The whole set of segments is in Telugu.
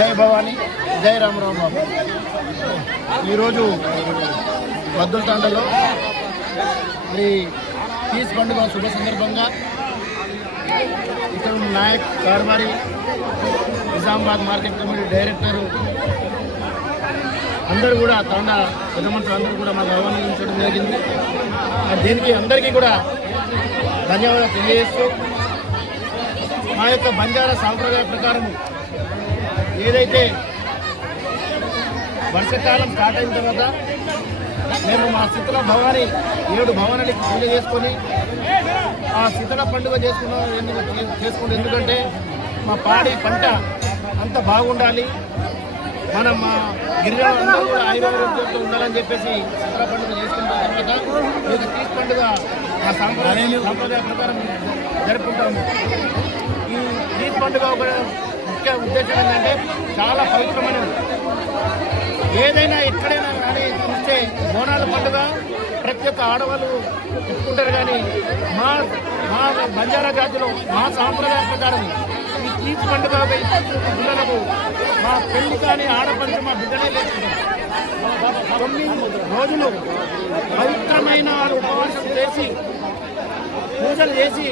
జై భవానీ జై రామరావు బాబు. ఈరోజు బద్దుల తాండలో మరి పీస్ పండుగ శుభ సందర్భంగా ఇక్కడ నాయక్ కార్మారి నిజామాబాద్ మార్కెట్ కమిటీ డైరెక్టర్ అందరూ కూడా తాండా పెద్దమంత్రులు అందరూ కూడా మాకు ఆహ్వానించడం జరిగింది. దీనికి అందరికీ కూడా ధన్యవాదాలు తెలియజేస్తూ మా యొక్క బంజారా సాంప్రదాయ ప్రకారం ఏదైతే వర్షాకాలం స్టార్ట్ అయిన తర్వాత మేము మా శీతల భవాని ఏడు భవనానికి పూజ చేసుకొని ఆ శీతల పండుగ చేసుకున్నాం ఎందుకు చేసుకుంటాం ఎందుకంటే మా పాడి పంట అంత బాగుండాలి. మనం మా గిరిజనులందరూ కూడా ఆయుర్వేదంతో ఉండాలని చెప్పేసి శీతల పండుగ చేసుకుంటాం తర్వాత ఈ తీస్ పండుగ మా సాంప్రదాయ సాంప్రదాయ ప్రకారం జరుపుకుంటాము. ఈ తీస్ పండుగ ఒక ముఖ్య ఉద్దేశం ఏంటంటే చాలా పవిత్రమైనది. ఏదైనా ఎక్కడైనా కానీ చూస్తే బోనాల పండుగ ప్రతి ఒక్క ఆడవాళ్ళు చెప్పుకుంటారు కానీ మా మా బంజారా జాతిలో మా సాంప్రదాయ ప్రకారం ఈ తీర్చి పండుగ పిల్లలకు మా పెళ్ళి కానీ ఆడపడుచు మా బిడ్డలే లేకుండా తొమ్మిది రోజులు పవిత్రమైన ఉపవాసం చేసి పూజలు చేసి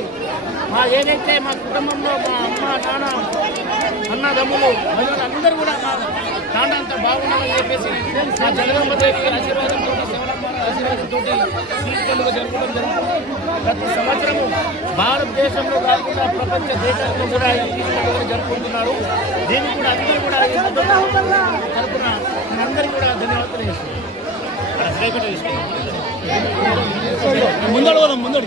మా ఏదైతే మా కుటుంబంలో మా అమ్మ నాన్న అన్నదమ్ములు బంధువులు అందరూ కూడా మా నాన్న అంత బాగుండాలని చెప్పేసి మా జగదమ్మ దేవి ఆశీర్వాదంతో ఆశీర్వాదంతో తీర్థ పండుగ జరుగుతుంది. ప్రతి సంవత్సరము భారతదేశంలో కాకుండా ప్రపంచ దేశాల్లో కూడా ఈ తీర్థ జరుపుకుంటున్నారు. దీన్ని కూడా అందరూ కూడా ఈ తరపున అందరికీ కూడా ధన్యవాదాలు చేస్తున్నాను ముందడు పోదాం ముందడు